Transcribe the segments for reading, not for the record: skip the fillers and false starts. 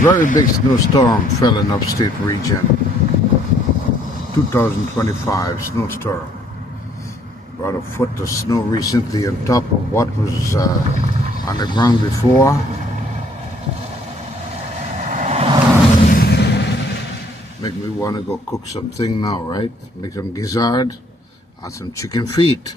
Very big snowstorm fell in upstate region. 2025 snowstorm. About a foot of snow recently on top of what was on the ground before. Make me want to go cook something now, right? Make some gizzard and some chicken feet.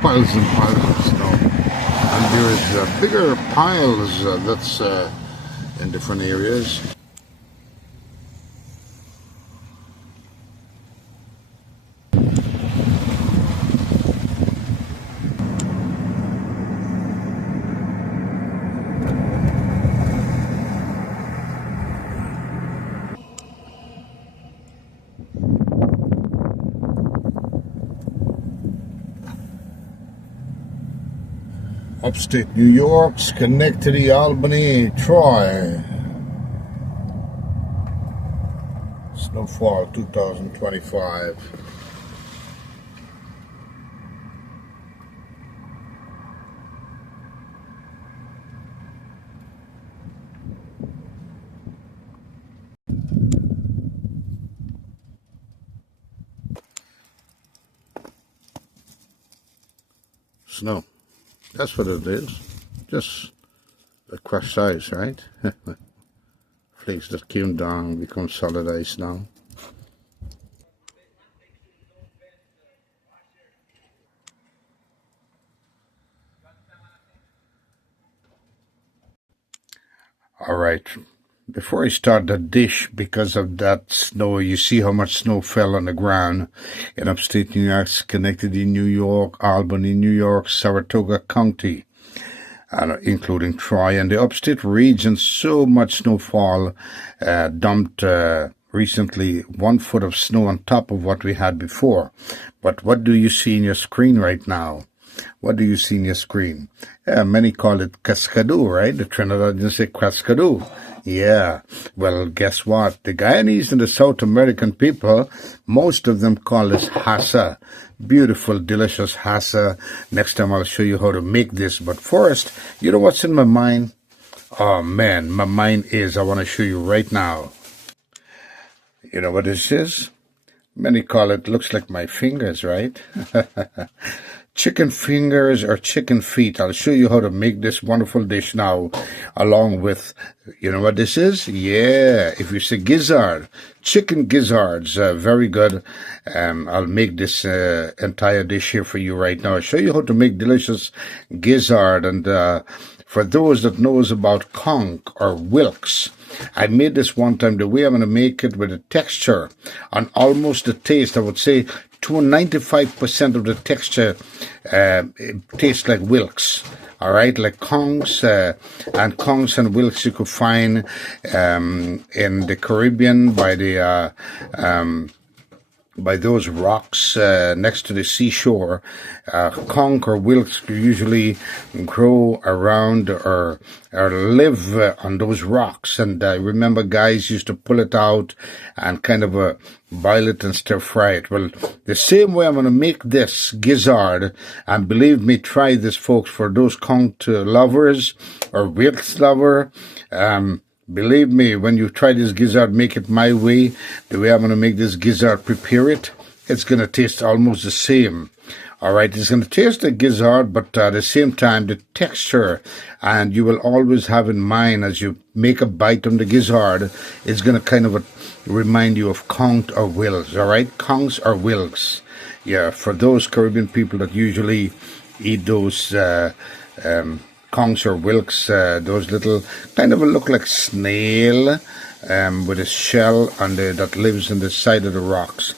Piles and piles of snow, and there is bigger piles that's in different areas. Upstate New York, Schenectady, Albany, Troy. Snowfall 2025. Snow. That's what it is. Just a crushed ice, right? Flakes that came down become solid ice now. All right. Before I start the dish, because of that snow, you see how much snow fell on the ground in upstate New York, Schenectady, New York, Albany, New York, Saratoga County, including Troy and the upstate region. So much snowfall dumped recently, 1 foot of snow on top of what we had before. But what do you see in your screen right now? What do you see in your screen? Many call it cascadoo, right? The Trinidadians say cascadoo. Yeah, well, guess what? The Guyanese and the South American people, most of them call this hassa. Beautiful, delicious hassa. Next time I'll show you how to make this. But first, you know what's in my mind? Oh, man, my mind is, I want to show you right now. You know what this is? Many call it, looks like my fingers, right? Chicken fingers or chicken feet. I'll show you how to make this wonderful dish now, along with, you know what this is? Yeah, if you say gizzard, chicken gizzards, very good. I'll make this entire dish here for you right now. I'll show you how to make delicious gizzard. And for those that knows about Conch or Wilkes, I made this one time. The way I'm going to make it with the texture and almost the taste, I would say, to 95% of the texture, it tastes like Wilkes. All right, like Conch and Wilkes you could find in the Caribbean by those rocks next to the seashore. Conch or Wilkes usually grow around or live on those rocks. And I remember guys used to pull it out and kind of boil it and stir fry it. Well, the same way I'm going to make this gizzard, and believe me, try this, folks, for those Conch lovers or Wilkes lover. Believe me, when you try this gizzard, make it my way, the way I'm going to make this gizzard, prepare it, it's going to taste almost the same. All right, it's going to taste like gizzard, but at the same time, the texture, and you will always have in mind as you make a bite on the gizzard, it's going to kind of remind you of Conch or Wilkes, all right? Conch or Wilkes. Yeah, for those Caribbean people that usually eat those Conch or Wilkes, those little kind of look like snail with a shell on that lives in the side of the rocks.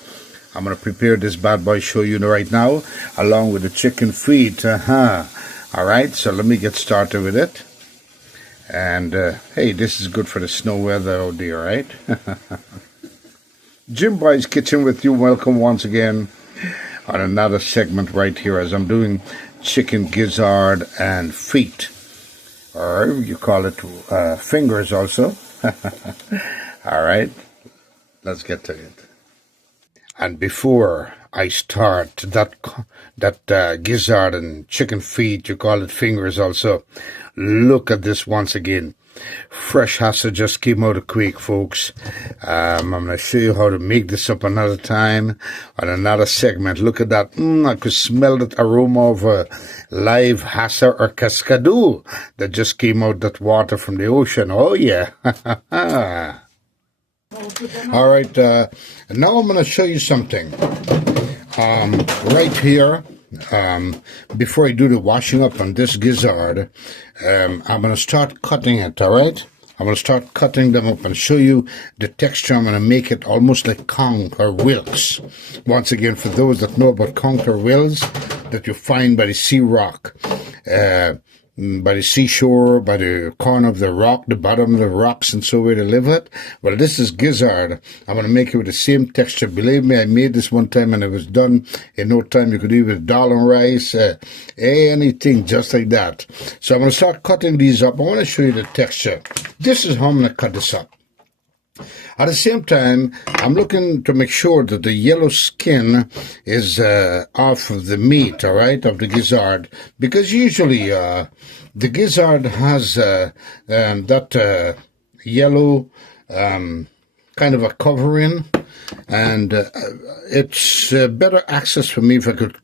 I'm going to prepare this bad boy, show you right now, along with the chicken feet. All right, so let me get started with it. And hey, this is good for the snow weather out there, right? Jim Boy's Kitchen with you. Welcome once again on another segment right here as I'm doing chicken gizzard and feet, or you call it fingers also. All right, let's get to it. And before I start that gizzard and chicken feet, you call it fingers also, look at this once again. Fresh hassa just came out of Quake, folks. I'm going to show you how to make this up another time on another segment. Look at that. I could smell that aroma of live hassa or cascadoo that just came out that water from the ocean. Oh, yeah. All right. Now I'm going to show you something. Right here, before I do the washing up on this gizzard, I'm going to start cutting it, all right? I'm going to start cutting them up and show you the texture. I'm going to make it almost like Conch or Wilkes. Once again, for those that know about Conch or Wilkes, that you find by the sea rock, by the seashore, by the corner of the rock, the bottom of the rocks, and so where they live at. Well, this is gizzard. I'm going to make it with the same texture. Believe me, I made this one time and it was done in no time. You could do it with dal and rice, anything just like that. So I'm going to start cutting these up. I want to show you the texture. This is how I'm going to cut this up. At the same time, I'm looking to make sure that the yellow skin is off of the meat, all right, of the gizzard, because usually the gizzard has that yellow kind of a covering, and it's better access for me if I could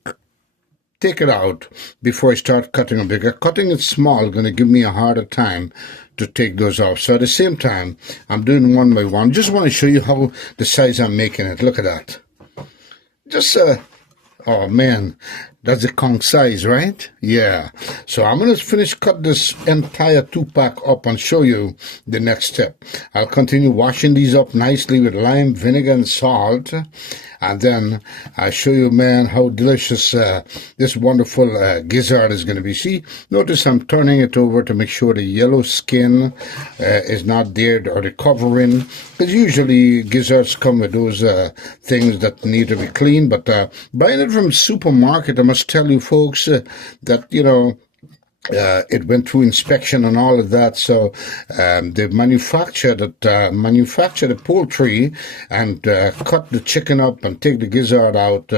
take it out before I start cutting them, because cutting it small is going to give me a harder time to take those off. So at the same time, I'm doing one by one. Just want to show you how the size I'm making it. Look at that. Just, oh man, that's the Conch size, right? Yeah. So I'm going to finish cut this entire 2-pack up and show you the next step. I'll continue washing these up nicely with lime, vinegar, and salt. And then I'll show you, man, how delicious this wonderful gizzard is going to be. See, notice I'm turning it over to make sure the yellow skin is not there, or the covering. Because usually gizzards come with those things that need to be cleaned. But buying it from supermarket, I must tell you, folks, that, you know, it went through inspection and all of that. So they manufacture the poultry and cut the chicken up and take the gizzard out.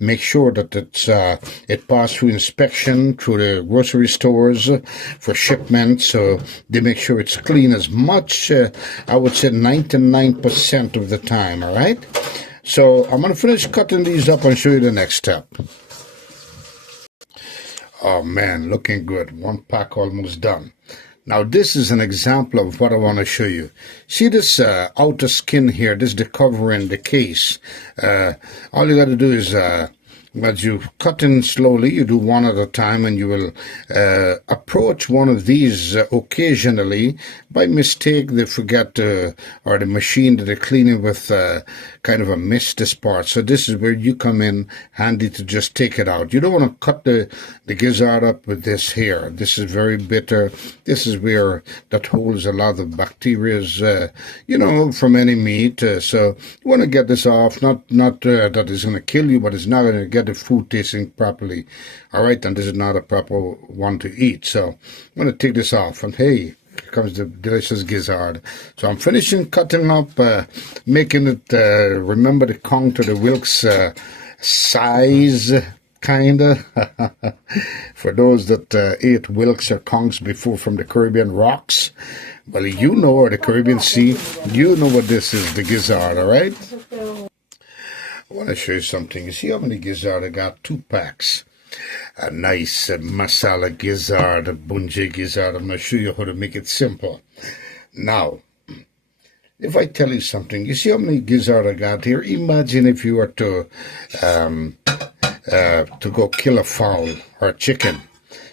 Make sure that it passed through inspection through the grocery stores for shipment. So they make sure it's clean as much. I would say 99% of the time. All right. So I'm going to finish cutting these up and show you the next step. Oh man, looking good. 1 pack almost done. Now this is an example of what I want to show you. See this outer skin here, this is the covering, the case. All you got to do is, as you cut in slowly, you do one at a time, and you will approach one of these occasionally. By mistake, they forget or the machine that they're cleaning with kind of a missed this part. So this is where you come in handy to just take it out. You don't want to cut the gizzard up with this here. This is very bitter. This is where that holds a lot of bacteria, you know, from any meat. So you want to get this off. Not that it's going to kill you, but it's not going to get the food tasting properly. All right, and this is not a proper one to eat. So I'm going to take this off, and hey, here comes the delicious gizzard. So I'm finishing cutting up, making it, remember the Conch to the Wilkes size, kinda. For those that ate Wilkes or Conchs before from the Caribbean rocks, well, you know, or the Caribbean Sea, you know what this is, the gizzard, all right? I want to show you something. You see how many gizzard I got? 2 packs. A nice masala gizzard, a bunje gizzard. I'm going to show you how to make it simple. Now, if I tell you something, you see how many gizzard I got here? Imagine if you were to go kill a fowl or a chicken.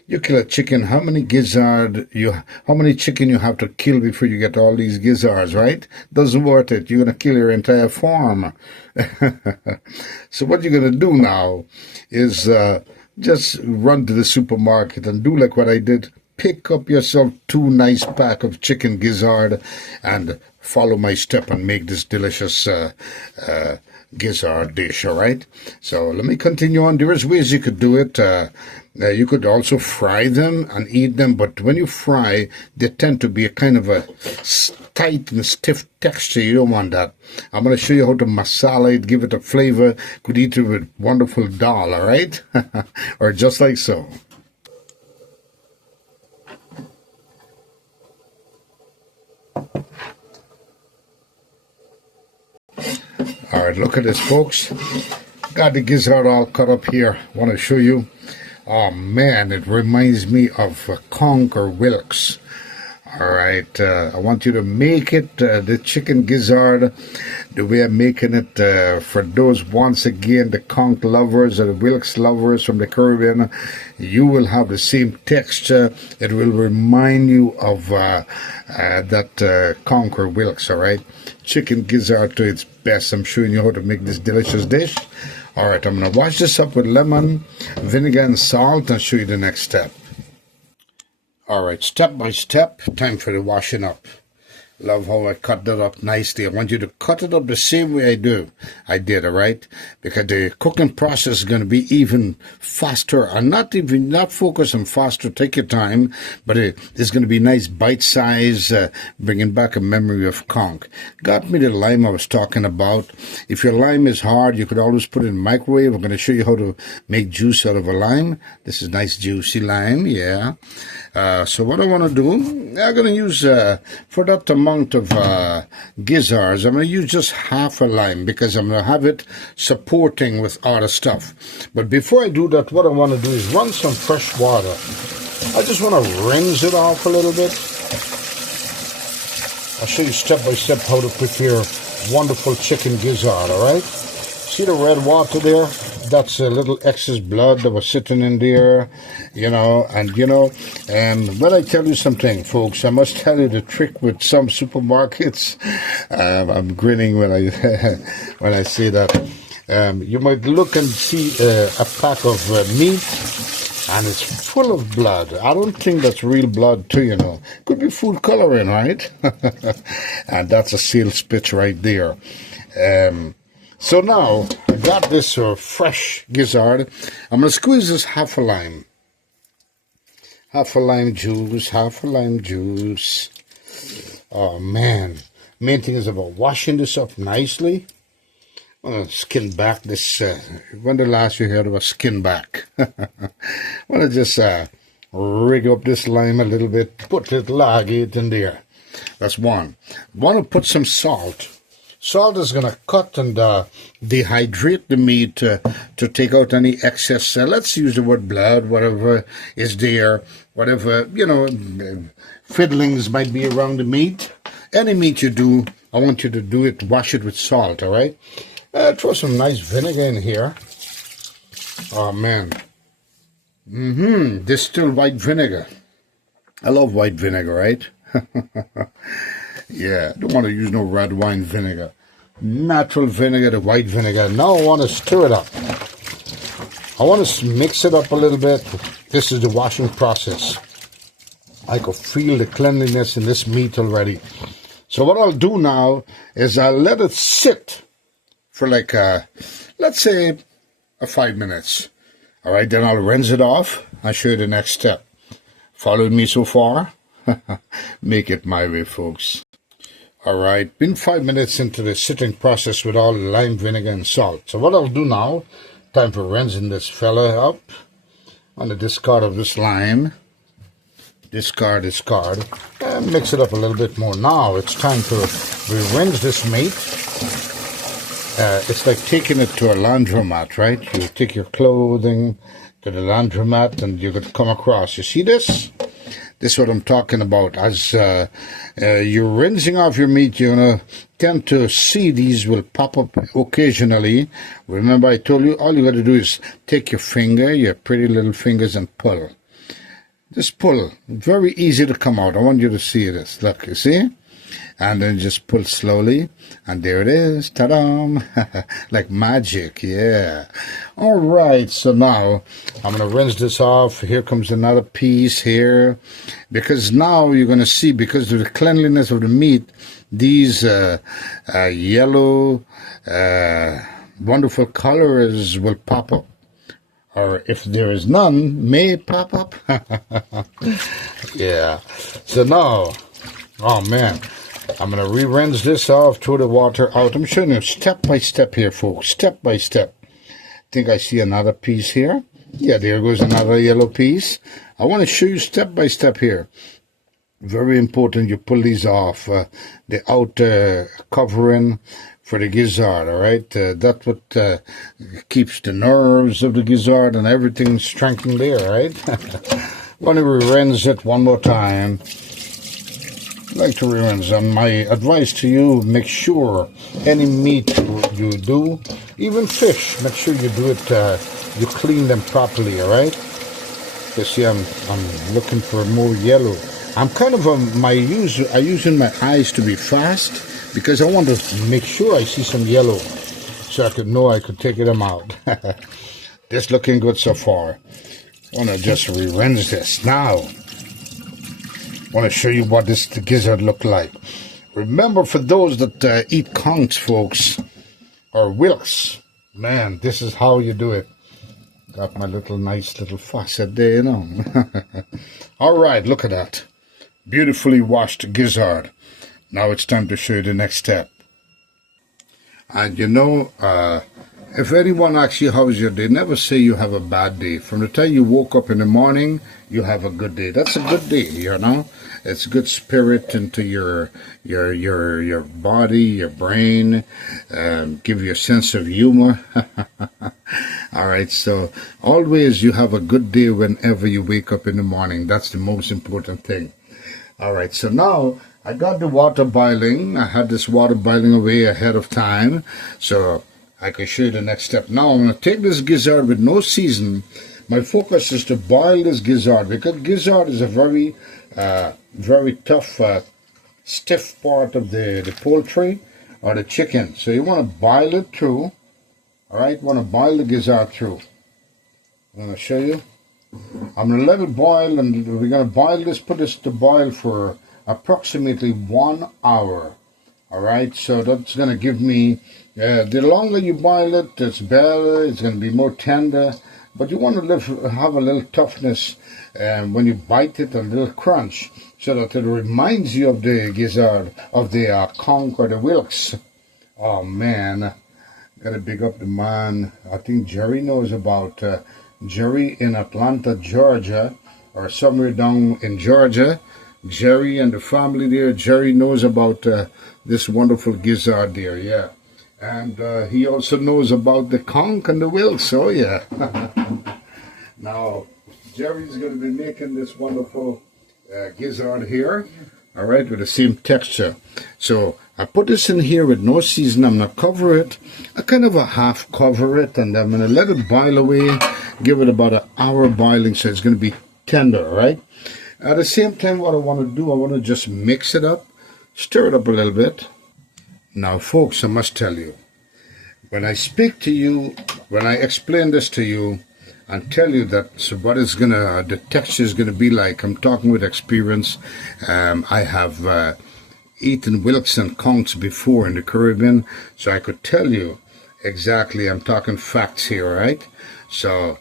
You kill a chicken, how many chicken you have to kill before you get all these gizzards, right? Doesn't worth it. You're going to kill your entire farm. So what you're going to do now is just run to the supermarket and do like what I did. Pick up yourself 2 nice pack of chicken gizzard and follow my step and make this delicious gizzard dish, all right? So let me continue on. There is ways you could do it. You could also fry them and eat them, but when you fry, they tend to be a kind of a tight and stiff texture. You don't want that. I'm going to show you how to masala it, give it a flavor. Could eat it with wonderful dal, all right? Or just like so. All right, look at this, folks. Got the gizzard all cut up here. Want to show you. Oh, man, it reminds me of Conch or Wilkes. All right, I want you to make it, the chicken gizzard, the way I'm making it, for those, once again, the Conch lovers or the Wilkes lovers from the Caribbean. You will have the same texture. It will remind you of that Conch or Wilkes, all right? Chicken gizzard to its best. I'm showing you how to make this delicious dish. All right, I'm going to wash this up with lemon, vinegar, and salt, and show you the next step. All right, step by step, time for the washing up. Love how I cut that up nicely. I want you to cut it up the same way I did, all right? Because the cooking process is going to be even faster. And not focus on faster, take your time, but it's going to be nice bite size, bringing back a memory of Conch. Got me the lime I was talking about. If your lime is hard, you could always put it in the microwave. I'm going to show you how to make juice out of a lime. This is nice juicy lime, yeah. So what I want to do, I'm going to use, for that amount of gizzards, I'm going to use just half a lime because I'm going to have it supporting with other stuff. But before I do that, what I want to do is run some fresh water. I just want to rinse it off a little bit. I'll show you step by step how to prepare wonderful chicken gizzard, all right? See the red water there? That's a little excess blood that was sitting in there, and when I tell you something, folks, I must tell you the trick with some supermarkets. I'm grinning when I when I say that. You might look and see a pack of meat, and it's full of blood. I don't think that's real blood too, Could be food coloring, right? And that's a sales pitch right there. So now, I got this fresh gizzard. I'm going to squeeze this half a lime. Half a lime juice. Oh, man. Main thing is about washing this up nicely. I'm going to skin back this. When the last you heard of a skin back? I'm going to just rig up this lime a little bit. Put a little agate in there. That's one. Want to put some salt. Salt is going to cut and dehydrate the meat to take out any excess. Let's use the word blood, whatever is there, whatever, fiddlings might be around the meat. Any meat you do, I want you to do it, wash it with salt, all right? Throw some nice vinegar in here. Oh, man. Distilled white vinegar. I love white vinegar, right? Yeah, don't want to use no red wine vinegar. Natural vinegar, the white vinegar. Now I want to stir it up. I want to mix it up a little bit. This is the washing process. I could feel the cleanliness in this meat already. So what I'll do now is I'll let it sit for like, let's say, 5 minutes. All right, then I'll rinse it off. I'll show you the next step. Followed me so far? Make it my way, folks. All right, been 5 minutes into the sitting process with all the lime, vinegar, and salt. So what I'll do now, time for rinsing this fella up. On the discard of this lime. Discard. And mix it up a little bit more. Now it's time to rinse this meat. It's like taking it to a laundromat, right? You take your clothing to the laundromat and you could come across. You see this? This is what I'm talking about. As you're rinsing off your meat, you're going to tend to see these will pop up occasionally. Remember, I told you, all you got to do is take your finger, your pretty little fingers, and pull. Just pull. Very easy to come out. I want you to see this. Look, you see? And then just pull slowly. And there it is. Ta-da! Like magic, yeah. All right, so now I'm going to rinse this off. Here comes another piece here. Because now you're going to see, because of the cleanliness of the meat, these yellow wonderful colors will pop up. Or if there is none, may pop up. Yeah. So now, oh man, I'm going to re-rinse this off, throw the water out. I'm showing you step by step here, folks. Step by step. I think I see another piece here. Yeah, there goes another yellow piece. I want to show you step by step here. Very important you pull these off. The outer covering for the gizzard, all right? That's what keeps the nerves of the gizzard and everything strengthened there, right? Want to re-rinse it one more time. Like to re-rinse. And my advice to you, make sure any meat you do, even fish, make sure you do it, you clean them properly, all right? You see, I'm looking for more yellow. I'm kind of I'm using my eyes to be fast because I want to make sure I see some yellow so I could know I could take them out. This looking good so far. I want to just re-rinse this. Now, I want to show you what the gizzard look like. Remember, for those that eat conch, folks, or Wilkes, man, this is how you do it. Got my nice little faucet there, you know. All right, look at that. Beautifully washed gizzard. Now it's time to show you the next step. And you know, if anyone asks you how's your day, never say you have a bad day. From the time you woke up in the morning, you have a good day. That's a good day, you know. It's good spirit into your body, your brain. Give you a sense of humor. All right, so always you have a good day whenever you wake up in the morning. That's the most important thing. All right, so now I got the water boiling. I had this water boiling away ahead of time, so I can show you the next step. Now I'm going to take this gizzard with no season. My focus is to boil this gizzard because gizzard is a very, very tough, stiff part of the poultry or the chicken. So you want to boil it through. All right, want to boil the gizzard through. I'm going to show you. I'm going to let it boil, and we're going to boil this, put this to boil for approximately 1 hour. All right, so that's going to give me, the longer you boil it, it's better, it's going to be more tender, but you want to have a little toughness when you bite it, a little crunch, so that it reminds you of the gizzard, of the conch or the Wilkes. Oh man, got to big up the man. I think Jerry knows about Jerry in Atlanta, Georgia, or somewhere down in Georgia. Jerry and the family there. Jerry knows about this wonderful gizzard there, yeah. And he also knows about the conch and the Wilkes, oh yeah. Now, Jerry's going to be making this wonderful gizzard here, all right, with the same texture. So I put this in here with no season. I'm going to cover it. I kind of a half cover it, and I'm going to let it boil away. Give it about an hour boiling, so it's going to be tender, right? At the same time, what I want to do, I want to just mix it up, stir it up a little bit. Now, folks, I must tell you, when I speak to you, when I explain this to you, and tell you that what is the texture is gonna be like, I'm talking with experience. I have eaten Wilkes and conch before in the Caribbean, so I could tell you exactly. I'm talking facts here, right? So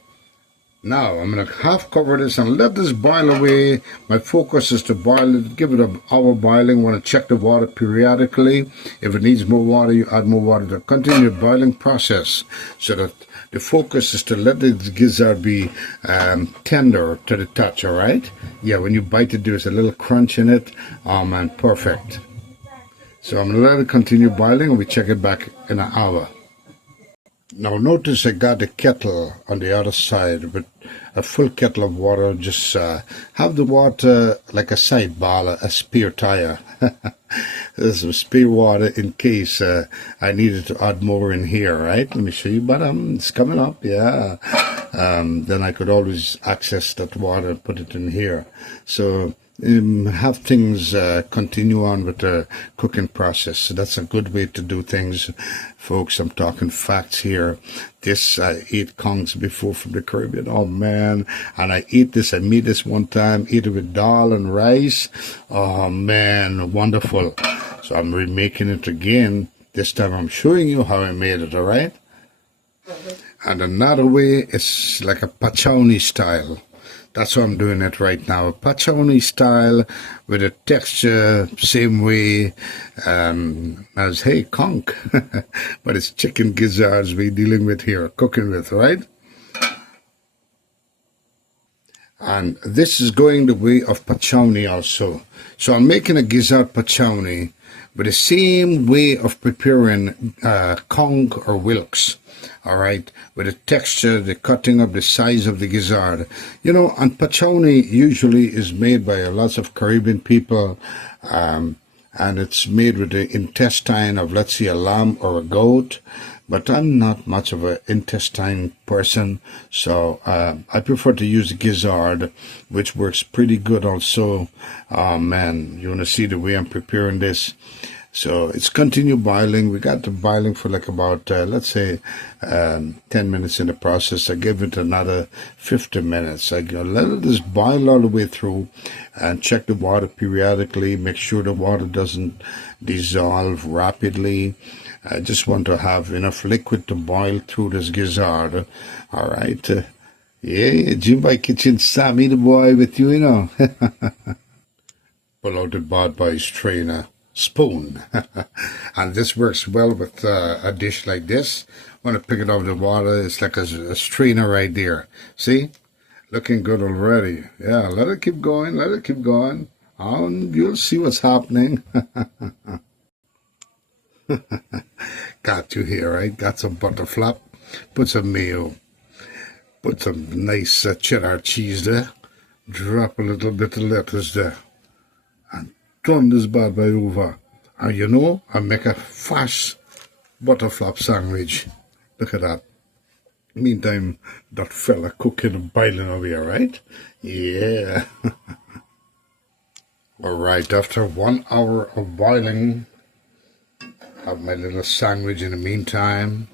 now I'm going to half cover this and let this boil away. My focus is to boil it, give it an hour boiling. Want to check the water periodically. If it needs more water, you add more water. To continue the boiling process, so that the focus is to let the gizzard be tender to the touch, all right? Yeah, when you bite it, there's a little crunch in it. Oh man, perfect. So I'm going to let it continue boiling, and we check it back in an hour. Now notice I got the kettle on the other side with a full kettle of water. Just have the water like a sideball, a spare tire. There's some spare water in case I needed to add more in here, right? Let me show you, but it's coming up, yeah. Then I could always access that water and put it in here. So have things continue on with the cooking process. So that's a good way to do things, folks. I'm talking facts here. This, I ate conch before from the Caribbean. Oh man, and I made this one time, eat it with dal and rice. Oh man, wonderful. So I'm remaking it again. This time I'm showing you how I made it, all right? And another way is like a pachoni style. That's how I'm doing it right now. Pachoni style with a texture, same way as, hey, conch. But it's chicken gizzards we're dealing with here, cooking with, right? And this is going the way of pachoni also. So I'm making a gizzard pachoni with the same way of preparing conch or Wilkes. All right, with the texture, the cutting of the size of the gizzard. You know, and pachoni usually is made by lots of Caribbean people, and it's made with the intestine of, let's say, a lamb or a goat. But I'm not much of an intestine person, so I prefer to use the gizzard, which works pretty good also. Oh man, you want to see the way I'm preparing this? So it's continue boiling. We got the boiling for like about, let's say, 10 minutes in the process. I give it another 50 minutes. I let this boil all the way through and check the water periodically. Make sure the water doesn't dissolve rapidly. I just want to have enough liquid to boil through this gizzard. All right. Yeah, Jimbo Kitchen Sammy the boy with you, you know. Pull out the bad boy's trainer. Spoon. And this works well with a dish like this. When I pick it out of the water, it's like a strainer right there. See? Looking good already. Yeah, let it keep going, let it keep going. And you'll see what's happening. Got you here, right? Got some butter flap. Put some mayo. Put some nice cheddar cheese there. Drop a little bit of lettuce there. And turn this bad boy over. And you know, I make a fast butter flap sandwich. Look at that. Meantime, that fella cooking and boiling over here, right? Yeah. Alright, after 1 hour of boiling, have my little sandwich in the meantime.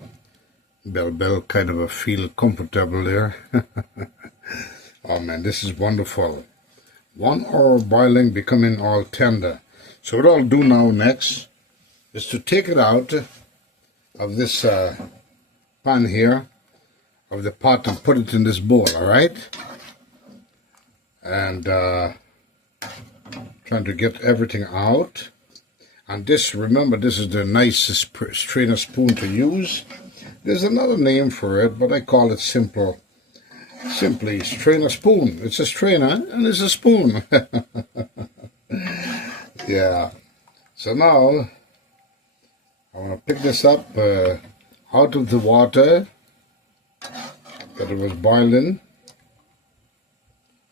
Bell, kind of a feel comfortable there. Oh man, this is wonderful. 1 hour of boiling, becoming all tender. So what I'll do now next is to take it out of this pan here, of the pot, and put it in this bowl, alright? And trying to get everything out. And this, remember, this is the nicest strainer spoon to use. There's another name for it, but I call it simply strainer spoon. It's a strainer and it's a spoon. Yeah. So now I want to pick this up out of the water that it was boiling,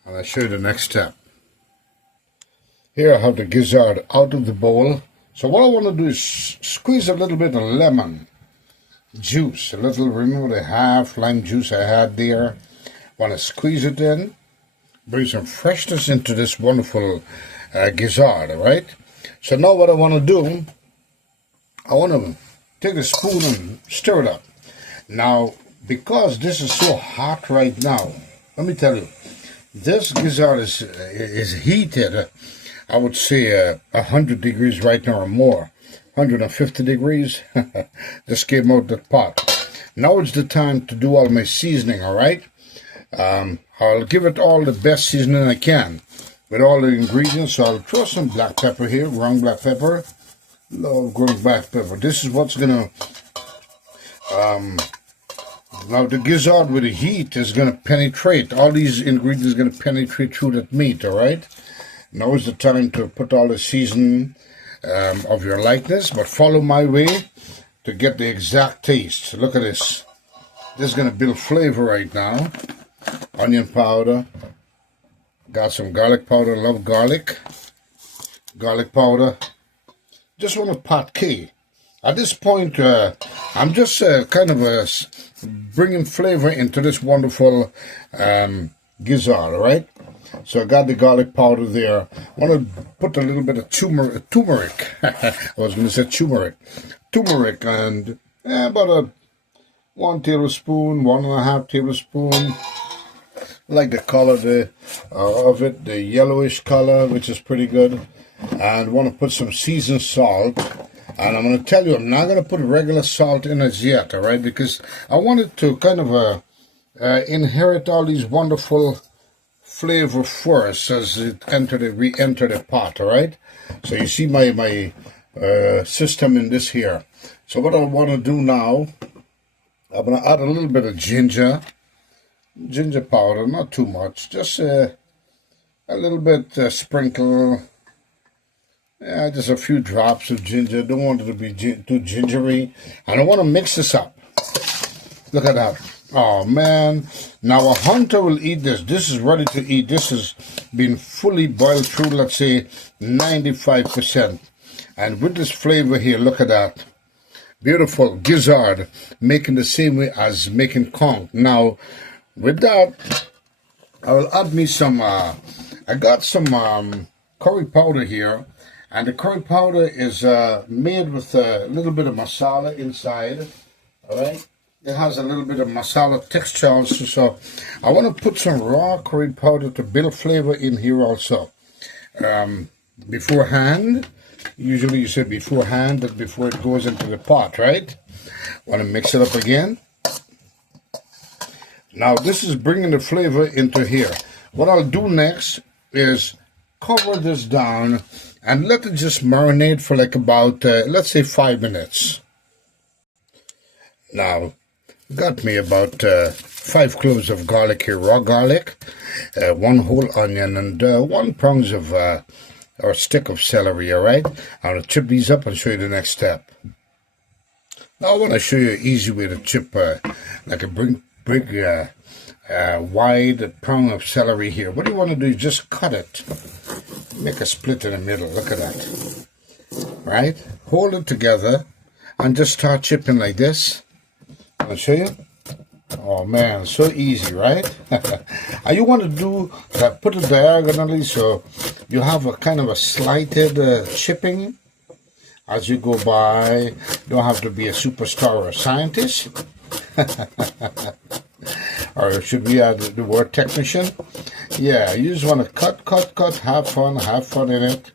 and I'll show you the next step. Here I have the gizzard out of the bowl. So what I want to do is squeeze a little bit of lemon juice, a little, remember the half lime juice I had there. Want to squeeze it in, bring some freshness into this wonderful gizzard, all right? So now what I want to do, I want to take a spoon and stir it up. Now, because this is so hot right now, let me tell you, this gizzard is heated, I would say 100 degrees right now or more, 150 degrees. Just came out the pot. Now it's the time to do all my seasoning, all right? I'll give it all the best seasoning I can with all the ingredients. So I'll throw some black pepper here, ground black pepper. Love ground black pepper. This is what's gonna now the gizzard with the heat is gonna penetrate. All these ingredients are gonna penetrate through that meat, all right? Now is the time to put all the seasoning of your likeness, but follow my way to get the exact taste. Look at this. This is gonna build flavor right now. Onion powder, got some garlic powder, love garlic powder. Just want a pot key. At this point, I'm just kind of bringing flavor into this wonderful gizzard, all right? So I got the garlic powder there. I want to put a little bit of turmeric. I was going to say turmeric. Turmeric, and about 1 tablespoon, 1.5 tablespoon. I like the color of it, the yellowish color, which is pretty good. And want to put some seasoned salt. And I'm going to tell you, I'm not going to put regular salt in as yet, all right? Because I wanted to kind of inherit all these wonderful flavor first as it re-enter the pot, all right? So you see my system in this here. So what I want to do now, I'm going to add a little bit of ginger powder, not too much, just a little bit sprinkle. Yeah, just a few drops of ginger. Don't want it to be too gingery. And I want to mix this up. Look at that. Oh, man. Now, a hunter will eat this. This is ready to eat. This has been fully boiled through, let's say, 95%. And with this flavor here, look at that. Beautiful. Gizzard. Making the same way as making conch. Now, with that, I will add me some, I got some curry powder here. And the curry powder is made with a little bit of masala inside, all right? It has a little bit of masala texture also, so I want to put some raw curry powder to build flavor in here also. Beforehand, usually you say beforehand, that before it goes into the pot, right? Want to mix it up again. Now this is bringing the flavor into here. What I'll do next is cover this down and let it just marinate for like about, let's say 5 minutes. Now, got me about 5 cloves of garlic here, raw garlic, 1 whole onion, and 1 pound of, or stick of celery, all right? I'm going to chip these up and show you the next step. Now, I want to show you an easy way to chip like a big wide pound of celery here. What you want to do is just cut it. Make a split in the middle. Look at that. Right? Hold it together and just start chipping like this. I'll show you. Oh man, so easy, right? And you want to do that, put it diagonally so you have a kind of a slighted chipping as you go by. You don't have to be a superstar or a scientist. Or should we add the word technician? Yeah, you just want to cut, have fun in it.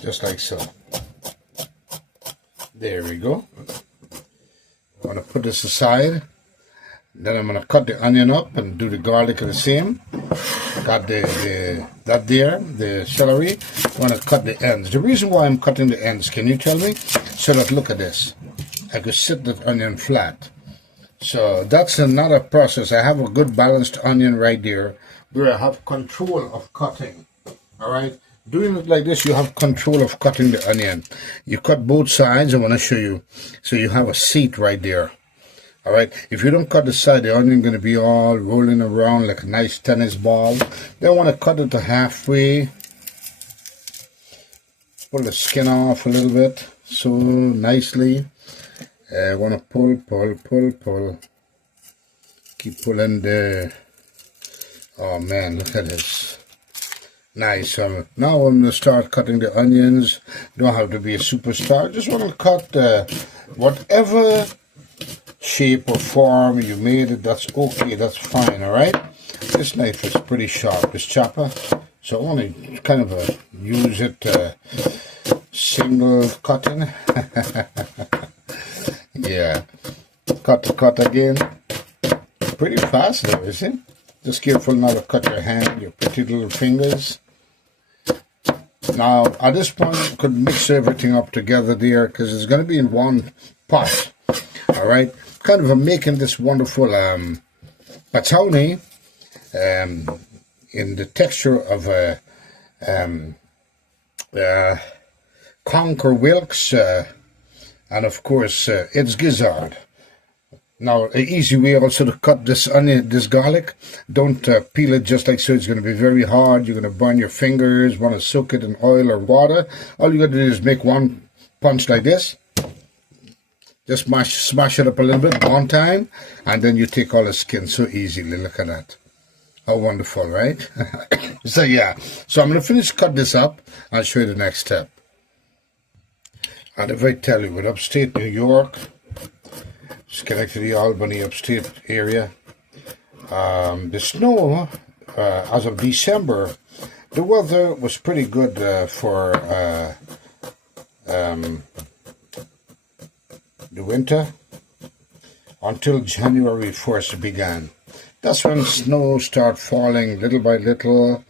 Just like so. There we go. I'm going to put this aside. Then I'm going to cut the onion up and do the garlic the same. Got the celery. I'm going to cut the ends. The reason why I'm cutting the ends, can you tell me? So that, look at this. I could sit that onion flat. So that's another process. I have a good balanced onion right there where I have control of cutting. All right. Doing it like this, you have control of cutting the onion. You cut both sides. I want to show you. So you have a seat right there. All right. If you don't cut the side, the onion going to be all rolling around like a nice tennis ball. Then I want to cut it to halfway. Pull the skin off a little bit. So nicely. I want to pull. Keep pulling there. Oh man, look at this. Nice. Now I'm going to start cutting the onions. Don't have to be a superstar. Just want to cut whatever shape or form you made it. That's okay. That's fine. All right. This knife is pretty sharp. This chopper. So I want to kind of use it single cutting. Yeah, cut again. Pretty fast though, isn't it? Just careful not to cut your hand, your pretty little fingers. Now, at this point, you could mix everything up together there because it's going to be in one pot. All right, kind of making this wonderful patoni in the texture of a Conch or Wilkes. And of course, it's Gizzard. Now, an easy way also to cut this onion, this garlic. Don't peel it just like so. It's going to be very hard. You're going to burn your fingers. Want to soak it in oil or water. All you got to do is make one punch like this. Just smash it up a little bit one time. And then you take all the skin so easily. Look at that. How wonderful, right? So, yeah. So, I'm going to finish cut this up. I'll show you the next step. And if I tell you, with upstate New York, Schenectady, Albany, upstate area, the snow, as of December, the weather was pretty good for the winter until January 1st began. That's when snow started falling little by little.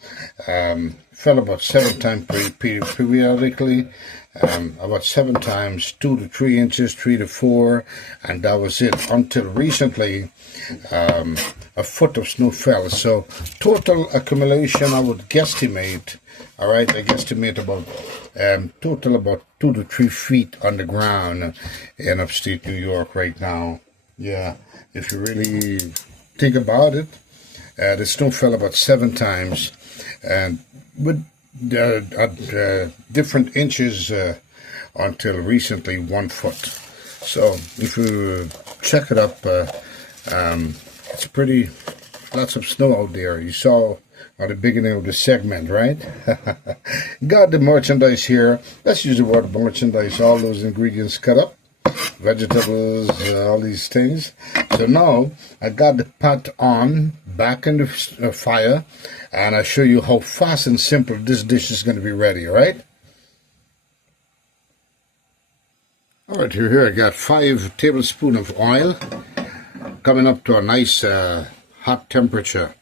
Fell about 7 times periodically. About 7 times, 2 to 3 inches, 3 to 4, and that was it. Until recently, a foot of snow fell. So total accumulation, I would guesstimate. All right, I guesstimate about total about 2 to 3 feet on the ground in upstate New York right now. Yeah, if you really think about it, the snow fell about 7 times, and with different inches until recently 1 foot. So if you check it up, it's pretty, lots of snow out there. You saw at the beginning of the segment, right? Got the merchandise here. Let's use the word merchandise, all those ingredients cut up, vegetables, all these things. So now I got the pot on, back in the fire, and I'll show you how fast and simple this dish is going to be ready, all right? All right, here I got 5 tablespoons of oil coming up to a nice hot temperature.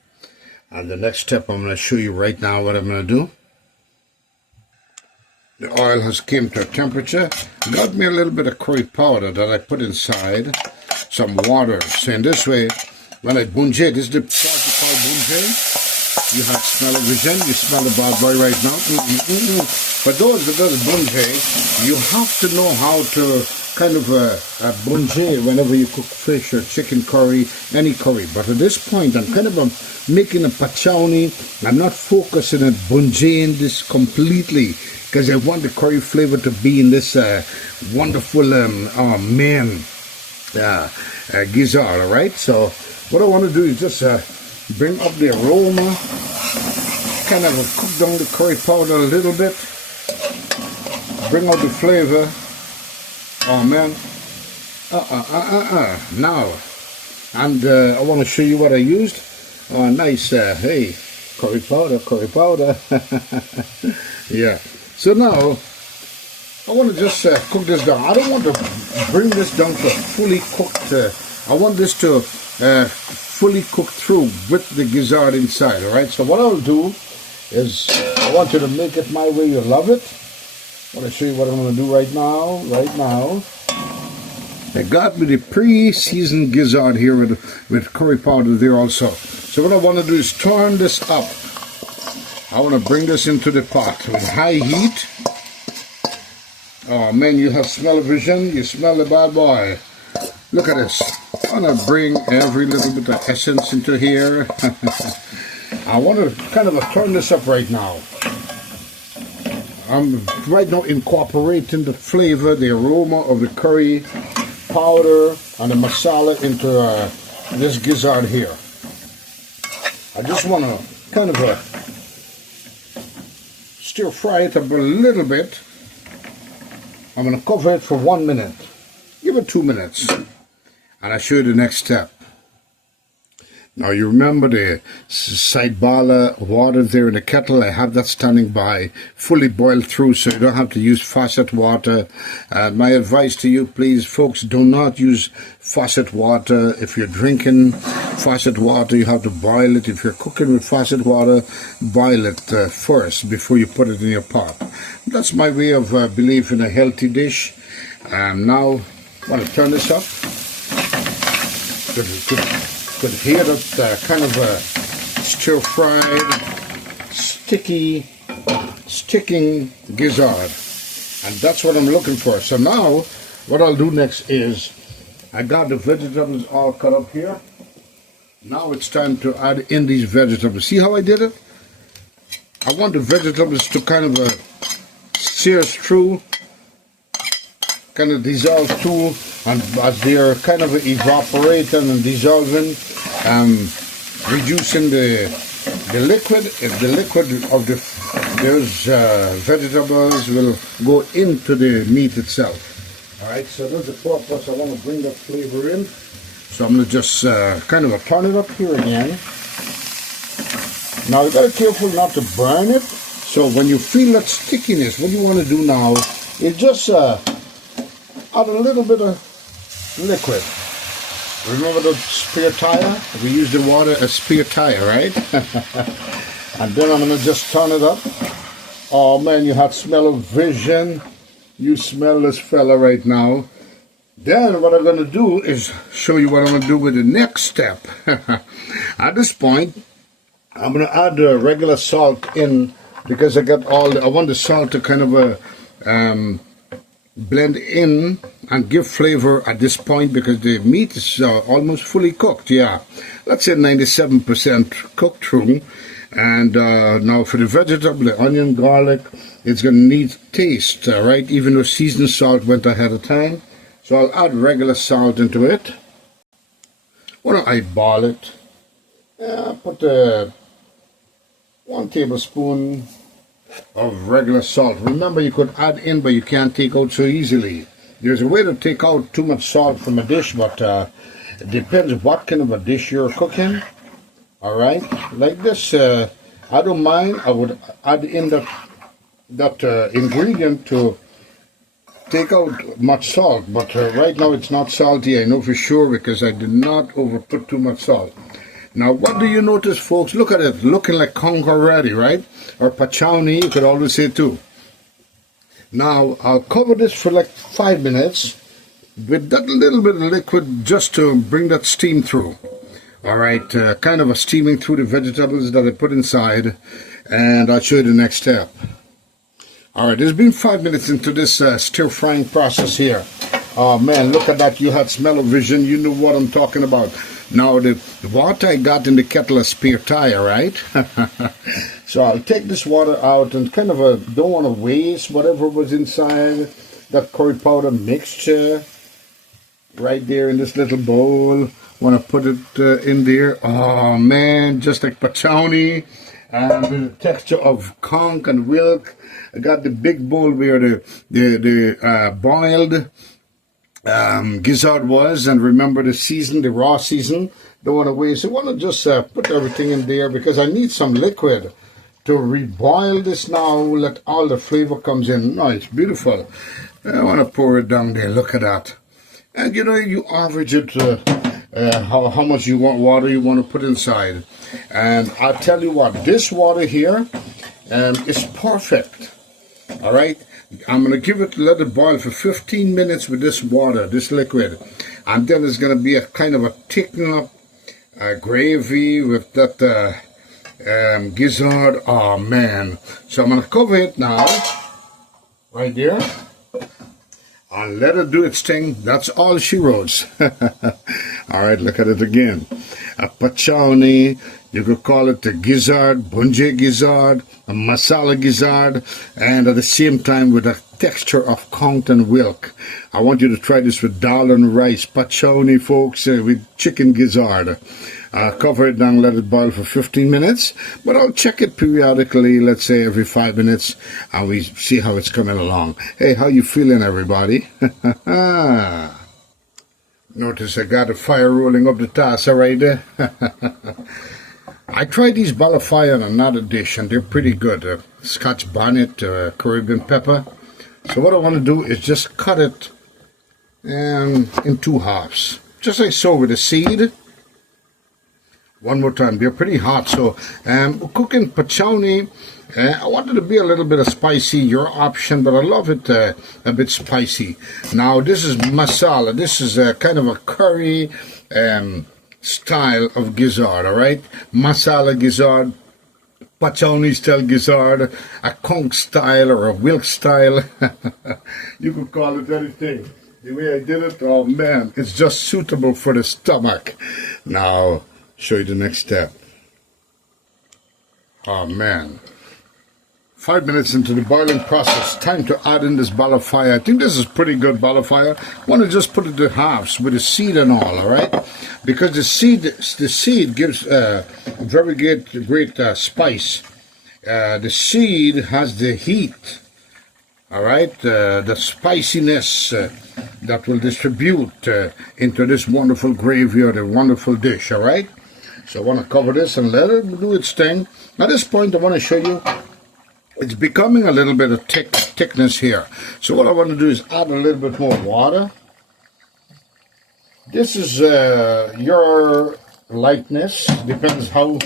And the next step I'm going to show you right now what I'm going to do. The oil has came to a temperature. Got me a little bit of curry powder that I put inside some water. So in this way, when I bunge, this is the part you call bunge. You have smell of vision. You smell the bad boy right now. For those that does bunge, you have to know how to kind of bunge whenever you cook fish or chicken curry, any curry. But at this point, I'm kind of making a pachowni. I'm not focusing on bungeing this completely because I want the curry flavor to be in this wonderful, gizzard, all right? So what I want to do is just bring up the aroma, kind of cook down the curry powder a little bit, bring out the flavor. Oh man, now, and I want to show you what I used. Nice, hey, curry powder. Yeah, so now I want to just cook this down. I don't want to bring this down to fully cooked. I want this to fully cook through with the gizzard inside, all right? So what I'll do is I want you to make it my way you love it. I want to show you what I'm going to do right now. I got me the pre-seasoned gizzard here with curry powder there also. So what I want to do is turn this up. I want to bring this into the pot with high heat. Oh man, you have smell-o-vision. You smell the bad boy. Look at this. I want to bring every little bit of essence into here. I want to kind of turn this up right now. I'm right now incorporating the flavor, the aroma of the curry powder and the masala into this gizzard here. I just want to kind of stir fry it up a little bit. I'm going to cover it for 1 minute. Give it 2 minutes. And I'll show you the next step. Now you remember the sidebala water there in the kettle. I have that standing by, fully boiled through, so you don't have to use faucet water. My advice to you, please, folks, do not use faucet water. If you're drinking faucet water, you have to boil it. If you're cooking with faucet water, boil it first before you put it in your pot. That's my way of belief in a healthy dish. Now, I want to turn this up. Could hear that kind of stir-fried, sticking gizzard, and that's what I'm looking for. So now, what I'll do next is, I got the vegetables all cut up here. Now it's time to add in these vegetables. See how I did it? I want the vegetables to kind of sear through, kind of dissolve through, and as they're kind of evaporating and dissolving, reducing the liquid of those vegetables will go into the meat itself. All right, so that's the purpose. I want to bring that flavor in. So I'm going to just kind of turn it up here again. Now you got to be careful not to burn it. So when you feel that stickiness, what you want to do now is just add a little bit of liquid. Remember the spare tire? We use the water as spare tire, right? And then I'm going to just turn it up. Oh man, you have smell of vision. You smell this fella right now. Then what I'm going to do is show you what I'm going to do with the next step. At this point, I'm going to add the regular salt in because I want the salt to kind of blend in and give flavor at this point because the meat is almost fully cooked. Yeah, let's say 97% cooked through. And now for the vegetable, the onion, garlic, it's going to need taste, right? Even though seasoned salt went ahead of time. So I'll add regular salt into it. Why don't I ball it? Put 1 tablespoon of regular salt. Remember, you could add in, but you can't take out so easily. There's a way to take out too much salt from a dish, but it depends what kind of a dish you're cooking. Alright, like this, I don't mind. I would add in that ingredient to take out much salt, but right now it's not salty, I know for sure, because I did not put too much salt. Now, what do you notice, folks? Look at it, looking like conch already, right? Or pachowni, you could always say too. Now, I'll cover this for like 5 minutes with that little bit of liquid just to bring that steam through. Alright, kind of a steaming through the vegetables that I put inside, and I'll show you the next step. Alright, there's been 5 minutes into this stir frying process here. Oh man, look at that, you had smell of vision, you know what I'm talking about. Now the water I got in the kettle is spare tire, right? So I'll take this water out and kind of don't want to waste whatever was inside that curry powder mixture right there in this little bowl. Want to put it in there. Oh man, just like pachowni and the texture of conch and wilk. I got the big bowl where the boiled gizzard was, and remember the raw season. Don't want to waste. I want to just put everything in there because I need some liquid to reboil this now. Let all the flavor comes in. No, it's beautiful. I want to pour it down there. Look at that. And you know, you average it. How much water you want to put inside. And I'll tell you what, this water here is perfect. Alright, I'm going to let it boil for 15 minutes with this water, this liquid. And then it's going to be a kind of a thickened up gravy with that gizzard. Oh man. So I'm going to cover it now, right there. And let it do its thing. That's all she wrote. Alright, look at it again. A pachowni, you could call it a gizzard, bunje gizzard, a masala gizzard, and at the same time with a texture of conch and wilk. I want you to try this with dal and rice, pachowni, folks, with chicken gizzard. Cover it down, let it boil for 15 minutes, but I'll check it periodically, let's say every 5 minutes, and we see how it's coming along. Hey, how you feeling, everybody? Notice I got a fire rolling up the tassa right there. I tried these balafaya on another dish, and they're pretty good. Scotch bonnet, Caribbean pepper. So what I want to do is just cut it in 2 halves, just like so with the seed. One more time, they're pretty hot. So cooking pachowni, I wanted to be a little bit of spicy, your option, but I love it a bit spicy. Now this is masala. This is kind of a curry style of gizzard, alright? Masala gizzard, pachowni style gizzard, a conch style or a Wilkes style. You could call it anything. The way I did it, oh man, it's just suitable for the stomach. Now, show you the next step. Oh man. 5 minutes into the boiling process, time to add in this balafaya. I think this is pretty good balafaya. I want to just put it to halves with the seed and all right? Because the seed gives very great spice. The seed has the heat, all right? The spiciness that will distribute into this wonderful gravy or the wonderful dish, all right? So I want to cover this and let it do its thing. At this point, I want to show you it's becoming a little bit of thickness here. So what I want to do is add a little bit more water. This is your likeness. Depends how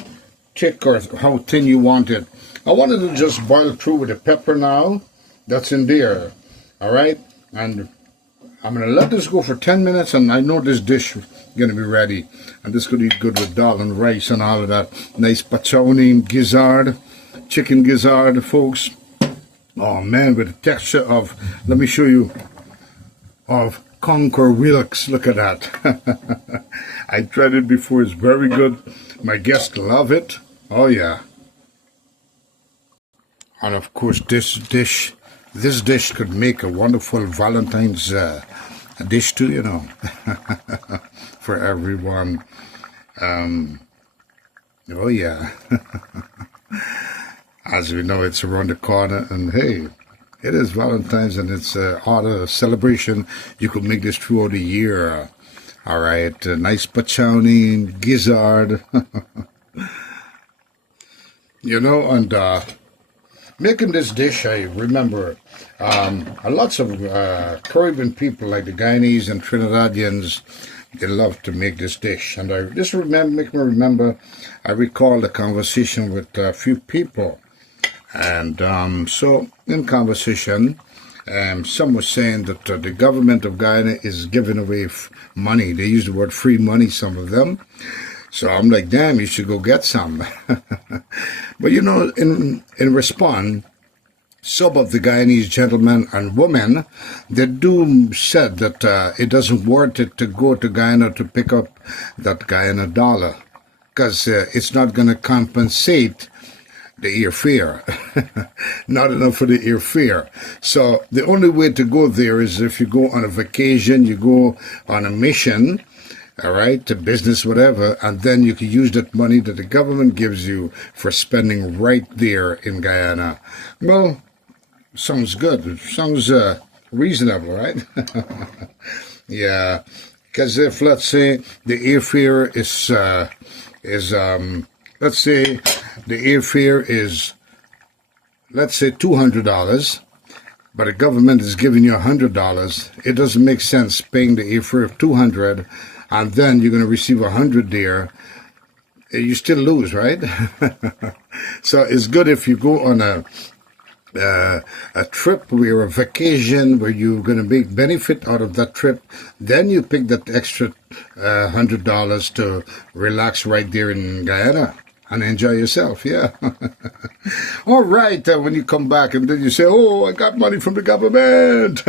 thick or how thin you want it. I wanted to just boil through with the pepper now. That's in there. All right, and I'm gonna let this go for 10 minutes, and I know this dish is gonna be ready. And this could eat good with dal and rice and all of that. Nice pachoni, gizzard, chicken gizzard, folks. Oh man, with the texture of, let me show you, of Conch or Wilkes. Look at that. I tried it before. It's very good. My guests love it. Oh yeah. And of course, this dish could make a wonderful Valentine's dish too, you know, for everyone. Oh yeah. As we know, it's around the corner, and hey, it is Valentine's, and it's a celebration. You could make this throughout the year. All right, nice pachoni, gizzard. You know, and making this dish, I remember lots of Caribbean people, like the Guyanese and Trinidadians, they love to make this dish. And make me remember, I recall a conversation with a few people. And so, in conversation, some were saying that the government of Guyana is giving away money. They use the word free money, some of them. So I'm like, damn, you should go get some. But you know, in response, some of the Guyanese gentlemen and women, they do said that it doesn't worth it to go to Guyana to pick up that Guyana dollar, because it's not going to compensate the airfare. Not enough for the airfare. So the only way to go there is if you go on a vacation, you go on a mission, all right, to business, whatever, and then you can use that money that the government gives you for spending right there in Guyana. Well, sounds good. It sounds reasonable, right? Yeah, because if, let's say, the airfare let's say the airfare is, let's say, $200, but the government is giving you $100. It doesn't make sense paying the airfare of $200, and then you're going to receive $100 there. You still lose, right? So it's good if you go on a trip where a vacation where you're going to make benefit out of that trip, then you pick that extra $100 to relax right there in Guyana and enjoy yourself. Yeah. All right, when you come back and then you say, oh, I got money from the government.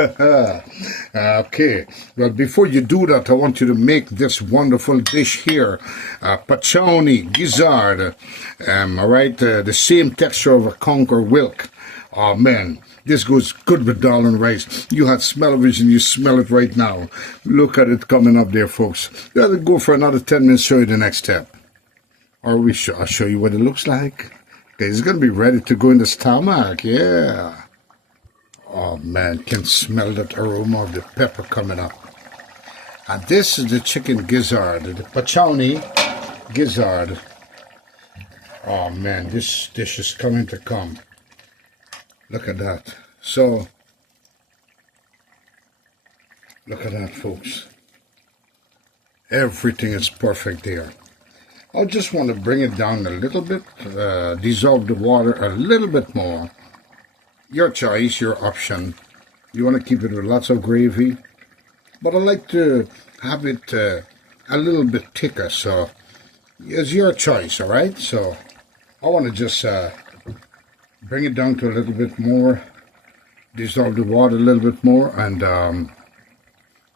Okay, well, before you do that, I want you to make this wonderful dish here, pachoni, gizzard, all right, the same texture of a conch or wilk. Oh man, this goes good with dal and rice. You had smell-o-vision, you smell it right now. Look at it coming up there, folks. Let it go for another 10 minutes, show you the next step. Or I'll show you what it looks like. Okay, it's going to be ready to go in the stomach, yeah. Oh man, can smell that aroma of the pepper coming up. And this is the chicken gizzard, the pachoni gizzard. Oh man, this dish is coming to come. Look at that. So, look at that, folks. Everything is perfect there. I just want to bring it down a little bit, dissolve the water a little bit more. Your choice, your option. You want to keep it with lots of gravy, but I like to have it a little bit thicker, so it's your choice, all right? So I want to just bring it down to a little bit more, dissolve the water a little bit more, and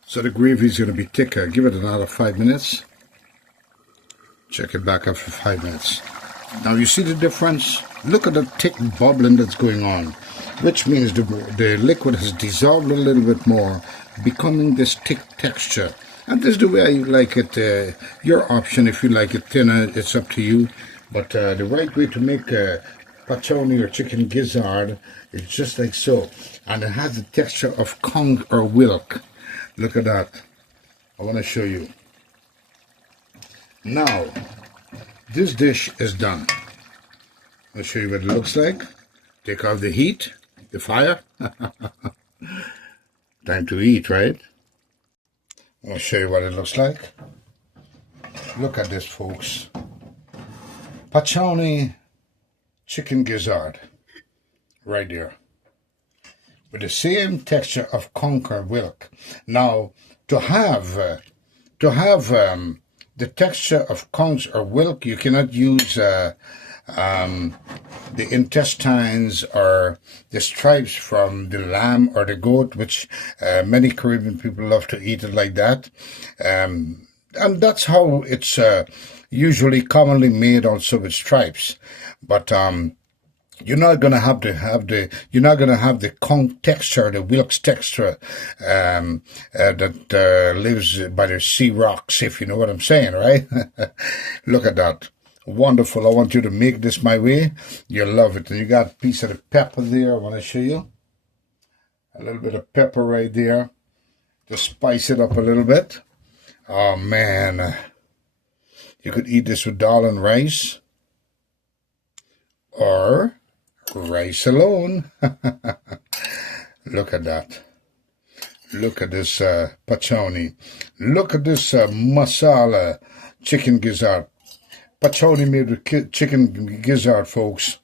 so the gravy is going to be thicker. Give it another 5 minutes. Check it back after 5 minutes. Now you see the difference? Look at the thick bubbling that's going on, which means the liquid has dissolved a little bit more, becoming this thick texture. And this is the way I like it. Your option, if you like it thinner, it's up to you. But the right way to make pachoni or chicken gizzard is just like so. And it has the texture of conch or wilk. Look at that. I want to show you. Now, this dish is done. I'll show you what it looks like. Take off the heat, the fire. Time to eat, right? I'll show you what it looks like. Look at this, folks. Pachoni chicken gizzard. Right there. With the same texture of Conch or Wilkes. Now, to have the texture of Conch or Wilkes, you cannot use the intestines or the stripes from the lamb or the goat, which many Caribbean people love to eat it like that. And that's how it's usually commonly made, also with stripes. But you're not gonna have the conch texture, the Wilkes texture that lives by the sea rocks, if you know what I'm saying, right? Look at that. Wonderful. I want you to make this my way. You'll love it. And you got a piece of the pepper there. I want to show you. A little bit of pepper right there. To spice it up a little bit. Oh, man. You could eat this with dal and rice. Or rice alone. Look at that. Look at this pachoni. Look at this masala chicken gizzard. Pachoni made with chicken gizzard, folks.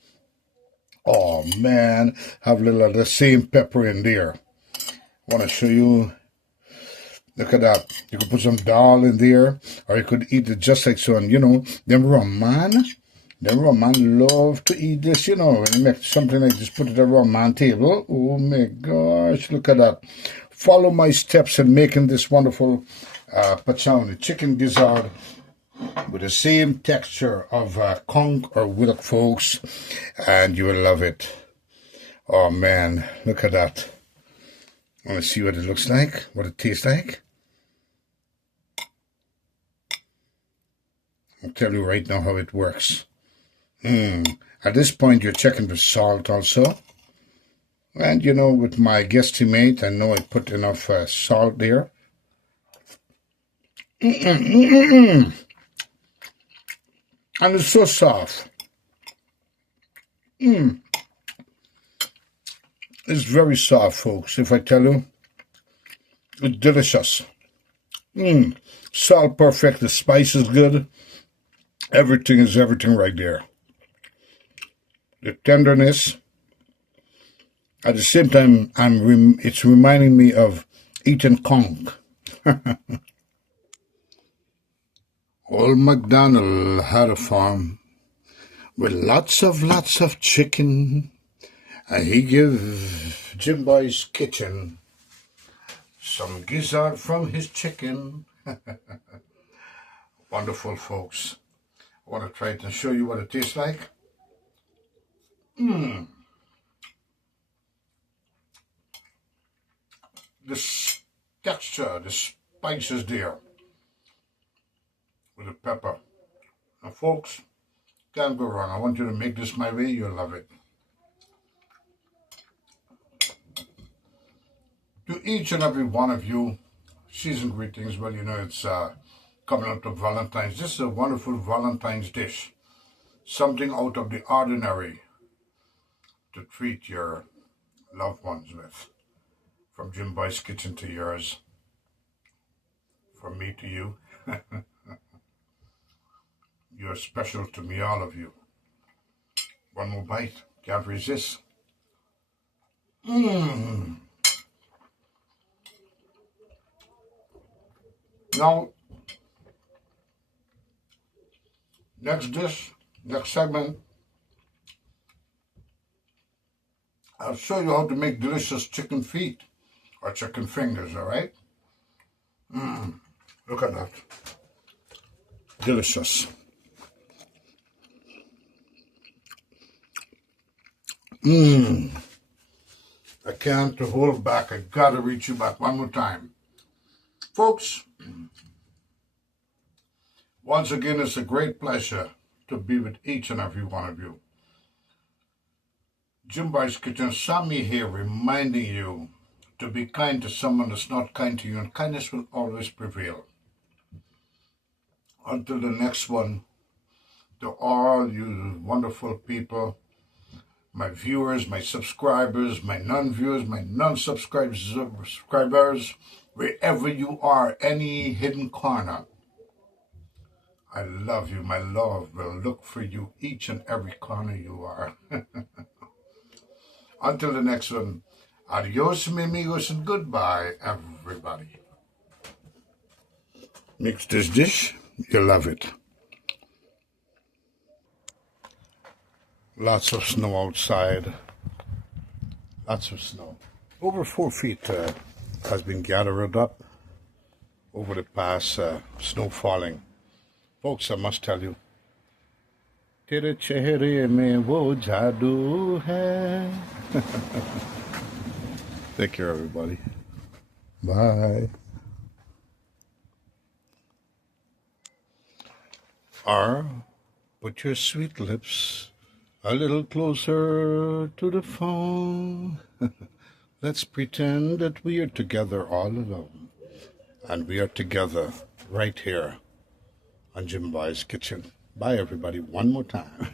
Oh, man. Have a little of the same pepper in there. I want to show you. Look at that. You could put some dal in there. Or you could eat it just like so. And, you know, them Roman love to eat this, you know. When you make something like this, put it at a Roman table. Oh, my gosh. Look at that. Follow my steps in making this wonderful pachoni chicken gizzard. With the same texture of Conch or Wilkes, folks, and you will love it. Oh man, look at that. I want to see what it looks like, what it tastes like. I'll tell you right now how it works. At this point, you're checking the salt also. And you know, with my guesstimate, I know I put enough salt there. And it's so soft. It's very soft, folks. If I tell you, it's delicious. Salt perfect. The spice is good. Everything is everything right there. The tenderness. At the same time, it's reminding me of eating conch. Old MacDonald had a farm with lots of chicken, and he gave Jim Boy's kitchen some gizzard from his chicken. Wonderful, folks. I want to try it and show you what it tastes like. The texture, the spices there. With the pepper. And folks, can't go wrong. I want you to make this my way. You'll love it. To each and every one of you, season greetings. Well, you know, it's coming up to Valentine's. This is a wonderful Valentine's dish. Something out of the ordinary to treat your loved ones with. From Jim Boy's kitchen to yours. From me to you. You're special to me, all of you. One more bite. Can't resist. Now, next dish, next segment, I'll show you how to make delicious chicken feet or chicken fingers, all right? Look at that. Delicious. I can't hold back. I gotta reach you back one more time. Folks, once again, it's a great pleasure to be with each and every one of you. Jim Boy's Kitchen, Sammy here reminding you to be kind to someone that's not kind to you, and kindness will always prevail. Until the next one, to all you wonderful people, my viewers, my subscribers, my non-viewers, my non-subscribers, wherever you are, any hidden corner. I love you. My love will look for you each and every corner you are. Until the next one, adios, mi amigos, and goodbye, everybody. Mix this dish. You'll love it. Lots of snow outside. Lots of snow. Over 4 feet has been gathered up over the past snow falling. Folks, I must tell you, तेरे चेहरे में वो जादू है. Take care, everybody. Bye. Or put your sweet lips a little closer to the phone. Let's pretend that we are together all alone. And we are together right here on Jim Boy's Kitchen. Bye, everybody, one more time.